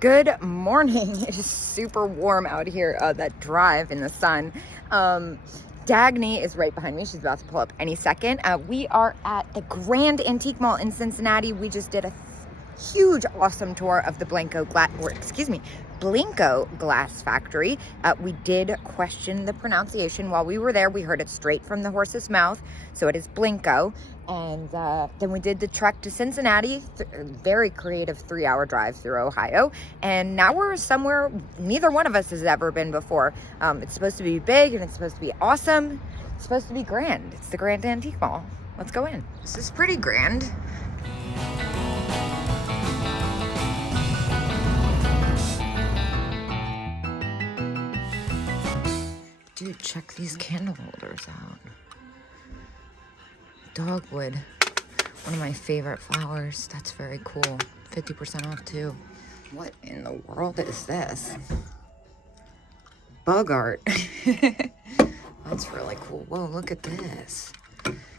Good morning. It is super warm out here, that drive in the sun. Dagny is right behind me. She's about to pull up any second. We are at the Grand Antique Mall in Cincinnati. We just did a huge, awesome tour of the Blanco Glass Factory. We did question the pronunciation while we were there. We heard it straight from the horse's mouth, so it is Blanco. And then we did the trek to Cincinnati, very creative 3-hour drive through Ohio. And now we're somewhere neither one of us has ever been before. It's supposed to be big and it's supposed to be awesome. It's supposed to be grand. It's the Grand Antique Mall. Let's go in. This is pretty grand. Dude, check these candle holders out. Dogwood, one of my favorite flowers. That's very cool. 50% off too. What in the world is this? Bug art. That's really cool. Whoa, look at this.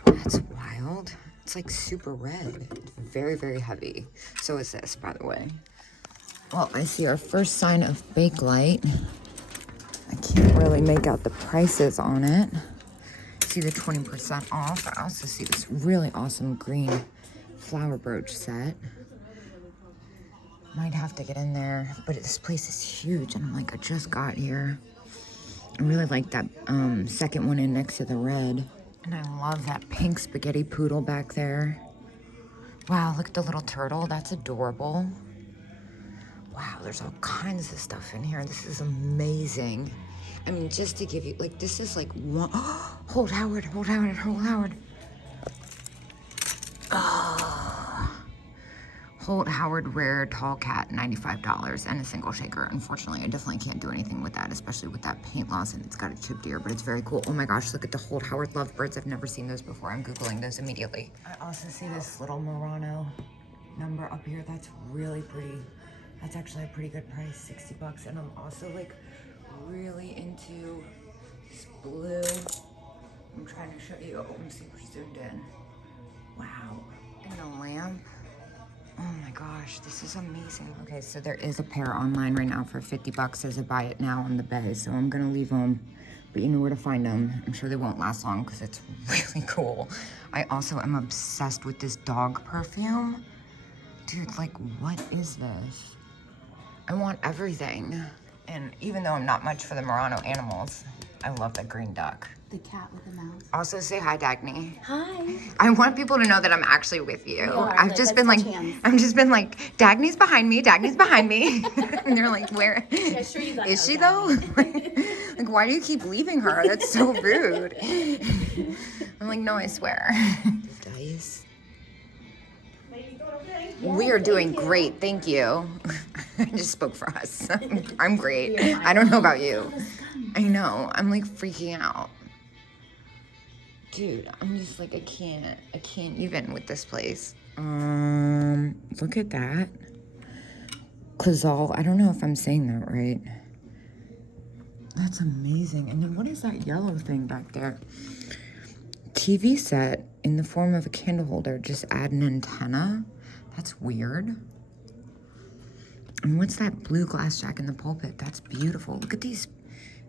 That's wild. It's like super red. It's very, very heavy. So is this, by the way. Well, I see our first sign of Bakelite. I can't really make out the prices on it. See the 20% off. I also see this really awesome green flower brooch set. Might have to get in there, but this place is huge and I'm like, I just got here. I really like that second one in next to the red. And I love that pink spaghetti poodle back there. Wow, look at the little turtle. That's adorable. Wow, there's all kinds of stuff in here. This is amazing. I mean, just to give you, like, this is like one. Hold Howard, hold Howard, hold Howard. Oh. Hold Howard rare tall cat, $95 and a single shaker. Unfortunately, I definitely can't do anything with that, especially with that paint loss and it's got a chipped ear, but it's very cool. Oh my gosh, look at the Hold Howard lovebirds. I've never seen those before. I'm Googling those immediately. I also see this little Murano number up here. That's really pretty. That's actually a pretty good price, $60. And I'm also like really into this blue. I'm trying to show you. Oh, let me see if we're zoomed in. Wow. And the lamp. Oh my gosh, this is amazing. Okay, so there is a pair online right now for $50 as a buy it now on the bay. So I'm gonna leave them, but you know where to find them. I'm sure they won't last long because it's really cool. I also am obsessed with this dog perfume. Dude, like, what is this? I want everything. And even though I'm not much for the Murano animals, I love that green duck. The cat with the mouse. Also say hi, Dagny. Hi. I want people to know that I'm actually with you. I've just been like, Dagny's behind me, Dagny's behind me. And they're like, where? Yeah, sure you got is she though? Like, why do you keep leaving her? That's so rude. I'm like, no, I swear. Dice. We are doing great, thank you. I just spoke for us. I'm great. I don't know about you. I know, I'm like freaking out. Dude, I'm just like, I can't even with this place. Look at that. Cazal, I don't know if I'm saying that right. That's amazing. And then what is that yellow thing back there? TV set in the form of a candle holder. Just add an antenna. That's weird. And what's that blue glass jack in the pulpit? That's beautiful. Look at these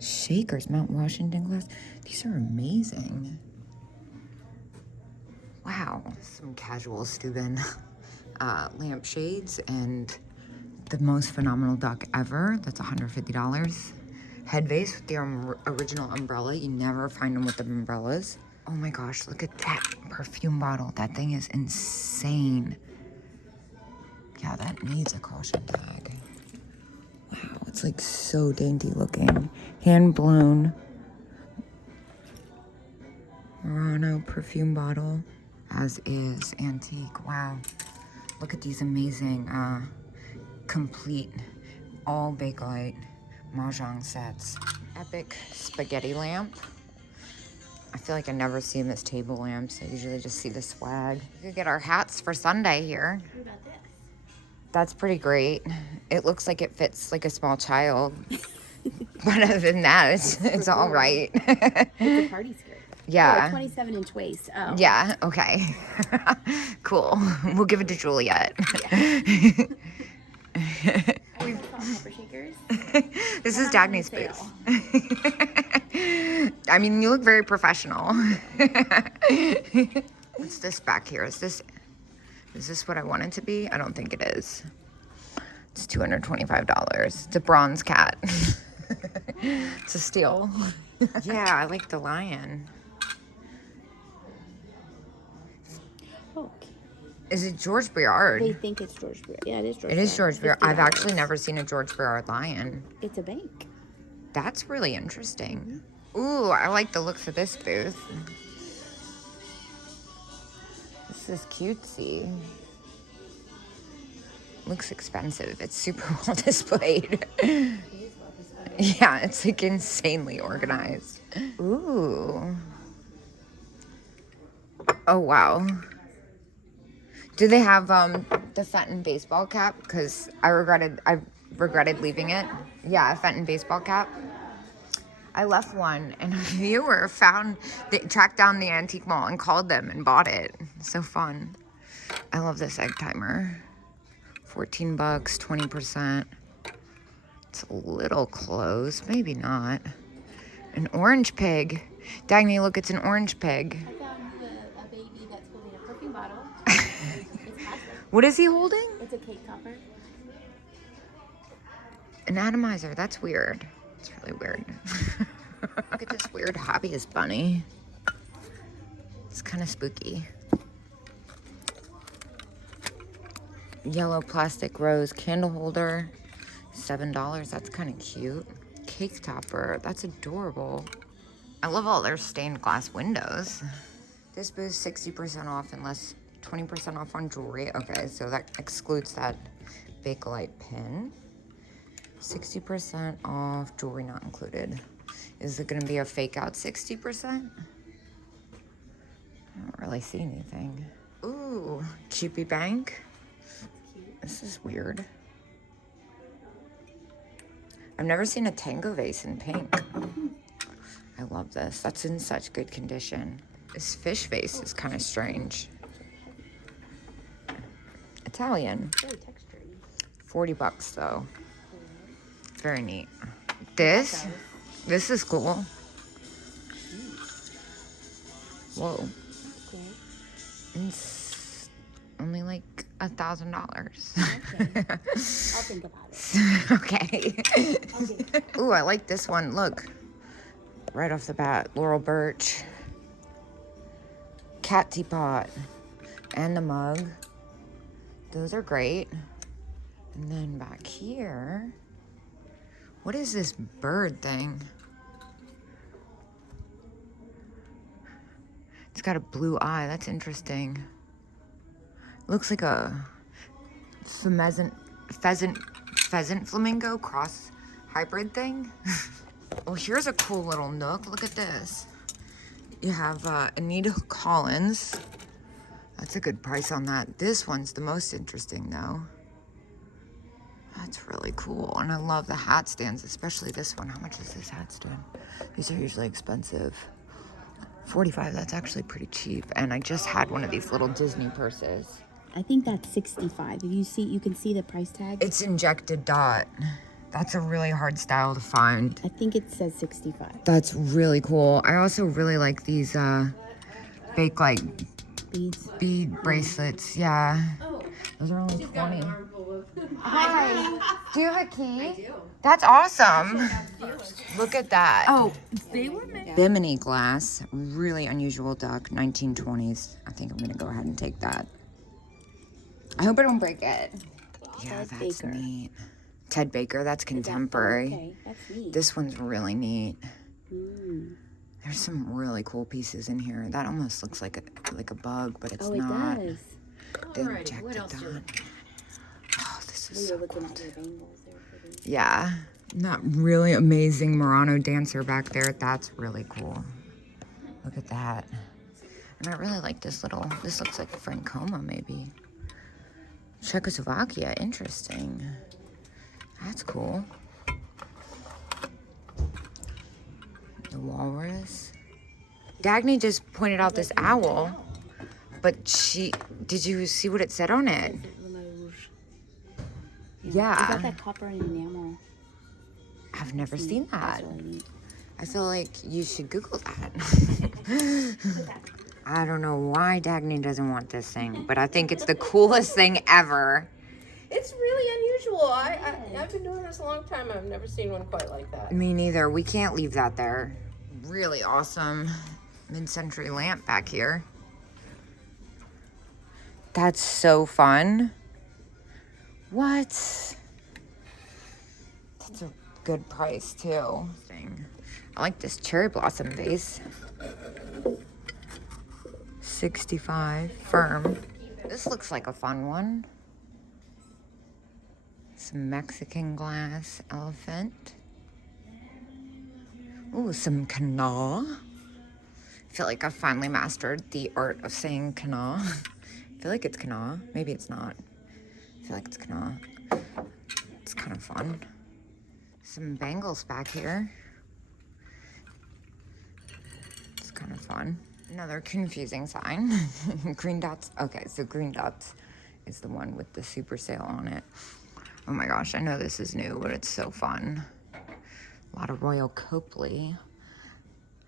shakers, Mount Washington glass. These are amazing. Wow. Some casual Steuben lampshades and the most phenomenal duck ever. That's $150. Head vase with the original umbrella. You never find them with the umbrellas. Oh my gosh, look at that perfume bottle. That thing is insane. Yeah, that needs a caution tag. Wow, it's like so dainty looking. Hand blown Murano perfume bottle, as is antique. Wow, look at these amazing complete all Bakelite mahjong sets. Epic spaghetti lamp. I feel like I never see them as table lamps. I usually just see the swag. We could get our hats for Sunday here. What about this? That's pretty great. It looks like it fits like a small child. But other than that, it's all right. It's a party skirt. Yeah. Oh, 27-inch waist. Oh. Yeah, okay. Cool. We'll give it to Juliet. Yeah. We've stickers. This is I'm on Dagny's sale. booth. I mean, you look very professional. What's this back here? Is this what I want it to be? I don't think it is. It's $225. It's a bronze cat. It's a steal. Yeah, I like the lion. Oh, Is it George Briard? they think it's George Briard. Yeah, it is George. It is George Briard. I've $50. actually never seen a George Briard lion. It's a bank. That's really interesting. Ooh, I like the looks of this booth. This is cutesy. Looks expensive. It's super well displayed. Yeah, it's like insanely organized. Ooh. Oh, wow. Do they have the Fenton baseball cap? Because I regretted leaving it. Yeah, a Fenton baseball cap. I left one, and a viewer tracked down the antique mall and called them and bought it. So fun. I love this egg timer. 14 bucks, 20%. It's a little close, maybe not. An orange pig. Dagny, look, it's an orange pig. I found a baby that's holding a perfume bottle. It's plastic. What is he holding? It's a cake topper. An atomizer. That's weird. It's really weird. Look at this weird hobbyist bunny. It's kind of spooky. Yellow plastic rose candle holder. $7. That's kind of cute. Cake topper. That's adorable. I love all their stained glass windows. This booth 60% off unless 20% off on jewelry. Okay, so that excludes that Bakelite pin. 60% off, jewelry not included. Is it gonna be a fake out 60%? I don't really see anything. Ooh, Cupid Bank. This is weird. I've never seen a tango vase in pink. I love this. That's in such good condition. This fish vase is kind of strange. Italian. Very textured. 40 bucks though. Very neat. This is cool. Whoa. Okay. It's only like $1,000. Okay. I'll think about it. Okay. Ooh, I like this one. Look. Right off the bat, Laurel Birch. Cat teapot. And the mug. Those are great. And then back here, what is this bird thing? It's got a blue eye. That's interesting. Looks like a pheasant flamingo cross hybrid thing. Well, here's a cool little nook. Look at this. You have Anita Collins. That's a good price on that. This one's the most interesting though. That's really cool. And I love the hat stands, especially this one. How much is this hat stand? These are usually expensive. $45, that's actually pretty cheap. And I just had one of these little Disney purses. I think that's $65. If you can see the price tag. It's injected dot. That's a really hard style to find. I think it says $65. That's really cool. I also really like these Bakelite bead bracelets. Yeah. Those are only 20. Hi. Do you have a key? I do. That's awesome. Look at that. Oh, they were made. Bimini glass. Really unusual duck. 1920s. I think I'm going to go ahead and take that. I hope I don't break it. Yeah, that's neat. Ted Baker. That's contemporary. Okay, that's neat. This one's really neat. Mm. There's some really cool pieces in here. That almost looks like a bug, but it's Oh, not. it does. They injected dot. Oh, this is so cool. At your bangles there for these. Yeah. That really amazing Murano dancer back there. That's really cool. Look at that. And I really like this looks like Francoma maybe. Czechoslovakia, interesting. That's cool. The walrus. Dagny just pointed out this owl, but did you see what it said on it? Limoges. Yeah. Is that copper and enamel? I've never seen that. That's really neat. I feel like you should Google that. I don't know why Dagny doesn't want this thing, but I think it's the coolest thing ever. It's really unusual. I've been doing this a long time. I've never seen one quite like that. Me neither. We can't leave that there. Really awesome mid-century lamp back here. That's so fun. What? That's a good price too. I like this cherry blossom vase. 65 firm. This looks like a fun one. Some Mexican glass elephant. Ooh, some kana. I feel like I finally mastered the art of saying kana. I feel like it's kana. Maybe it's not. I feel like it's kana. It's kind of fun. Some bangles back here. It's kind of fun. Another confusing sign. Green dots. Okay, so green dots is the one with the super sale on it. Oh my gosh, I know this is new, but it's so fun. A lot of Royal Copley.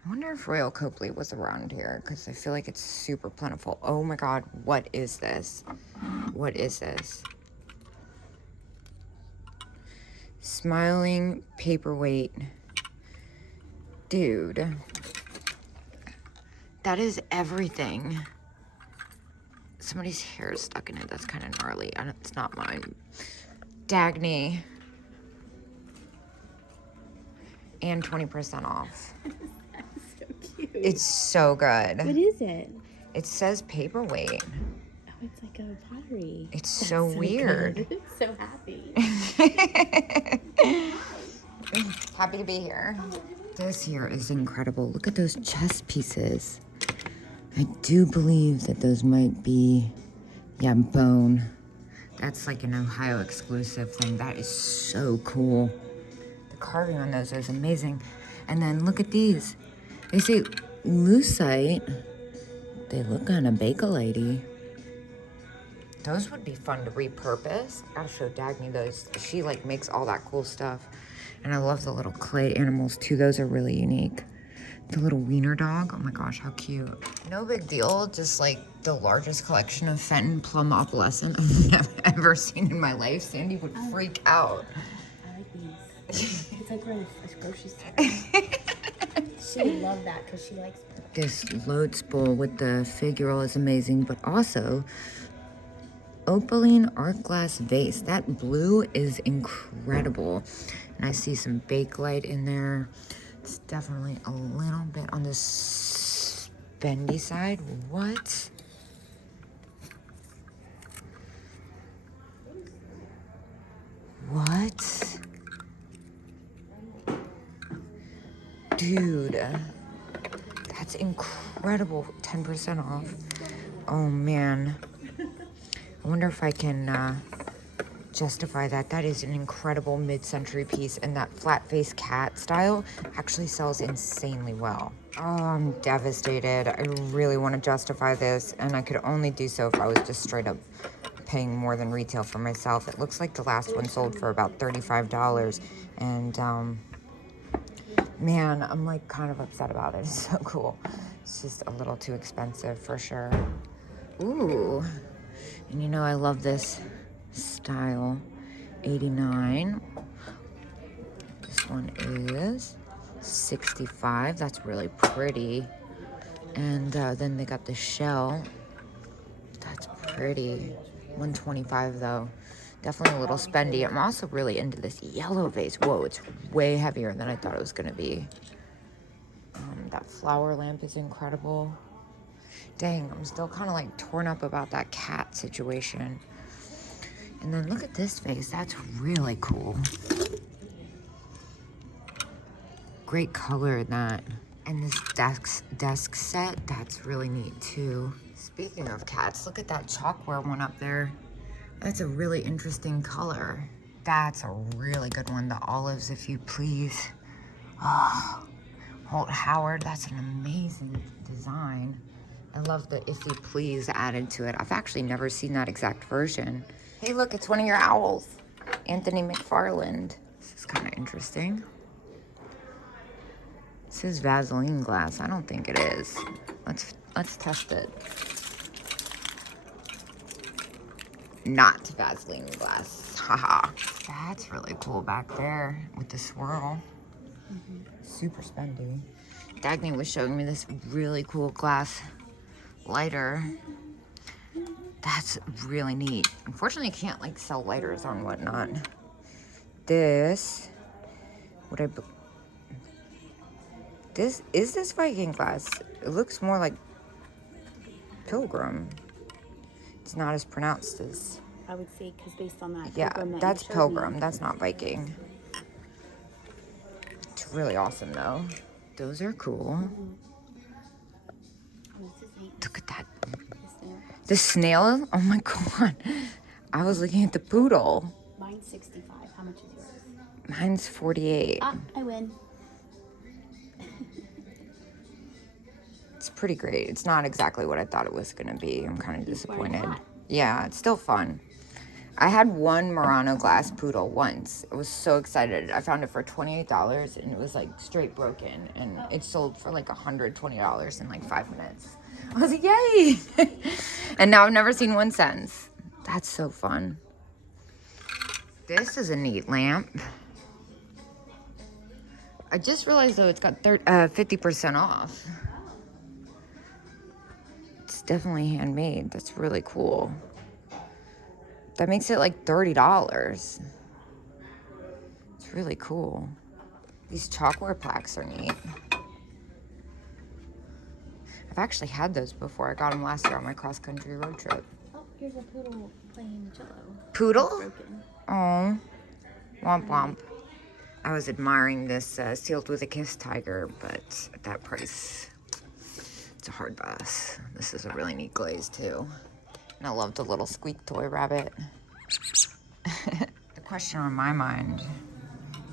I wonder if Royal Copley was around here because I feel like it's super plentiful. Oh my god, what is this? What is this? Smiling paperweight. Dude. That is everything. Somebody's hair is stuck in it. That's kind of gnarly. It's not mine. Dagny. And 20% off. That's so cute. It's so good. What is it? It says paperweight. Oh, it's like a pottery. It's so weird. Good. So happy. Happy to be here. This here is incredible. Look at those chess pieces. I do believe that those might be, yeah, bone. That's like an Ohio exclusive thing. That is so cool. The carving on those is amazing. And then look at these. They say lucite. They look kind of bakelite-y. Those would be fun to repurpose. I'll show Dagny those. She like makes all that cool stuff. And I love the little clay animals too. Those are really unique. The little wiener dog. Oh my gosh, how cute. No big deal. Just like the largest collection of Fenton plum opalescent I've ever seen in my life. Sandy would freak out. I like these. It's like we're in a grocery store. She would love that because she likes This Lotus bowl with the figural is amazing, but also opaline art glass vase. That blue is incredible. And I see some bakelite in there. It's definitely a little bit on the spendy side. What? What? Dude, that's incredible. 10% off. Oh man. I wonder if I can justify that. That is an incredible mid-century piece, and that flat face cat style actually sells insanely well. Oh, I'm devastated. I really want to justify this, and I could only do so if I was just straight up paying more than retail for myself. It looks like the last one sold for about $35, and man, I'm like kind of upset about it. It's so cool. It's just a little too expensive for sure. Ooh, and you know I love this style. 89. This one is 65. That's really pretty. And then they got the shell. That's pretty. 125 though. Definitely a little spendy. I'm also really into this yellow vase. Whoa, it's way heavier than I thought it was gonna be. That flower lamp is incredible. Dang, I'm still kind of like torn up about that cat situation. And then look at this vase. That's really cool. Great color in that. And this desk set, that's really neat too. Speaking of cats, look at that chalkware one up there. That's a really interesting color. That's a really good one. The olives, if you please. Oh, Holt Howard, that's an amazing design. I love the if you please added to it. I've actually never seen that exact version. Hey look, it's one of your owls. Anthony McFarland. This is kind of interesting. This is Vaseline glass. I don't think it is. Let's test it. Not Vaseline glass. Haha. That's really cool back there with the swirl. Super spendy. Dagny was showing me this really cool glass lighter. That's really neat. Unfortunately, you can't like sell lighters on whatnot. This, is this Viking glass? It looks more like Pilgrim. It's not as pronounced as. I would say because based on that. Yeah, Pilgrim that that's you showed Pilgrim. me. That's not Viking. It's really awesome though. Those are cool. Oh, this is neat. Look at that. This there. The snail? Oh my god. I was looking at the poodle. Mine's 65. How much is yours? Mine's 48. Ah, I win. It's pretty great. It's not exactly what I thought it was gonna be. I'm kind of disappointed. not? Yeah, it's still fun. I had one Murano glass poodle once. I was so excited. I found it for $28 and it was like straight broken. And it sold for like $120 in like 5 minutes. I was like, yay! And now I've never seen one since. That's so fun. This is a neat lamp. I just realized though it's got 50% off. It's definitely handmade. That's really cool. That makes it like $30. It's really cool. These chalkware plaques are neat. I've actually had those before. I got them last year on my cross-country road trip. Oh, here's a poodle playing cello. Poodle? Broken. Oh, womp womp. I was admiring this sealed with a kiss tiger, but at that price, it's a hard pass. This is a really neat glaze too. And I love the little squeak toy rabbit. The question on my mind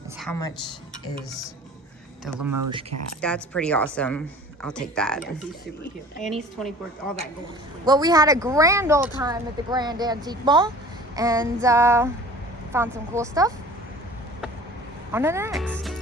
is how much is the Limoges cat? That's pretty awesome. I'll take that. Yeah, he's super cute. And he's 24, all that gold. Well, we had a grand old time at the Grand Antique Mall and found some cool stuff. On to the next.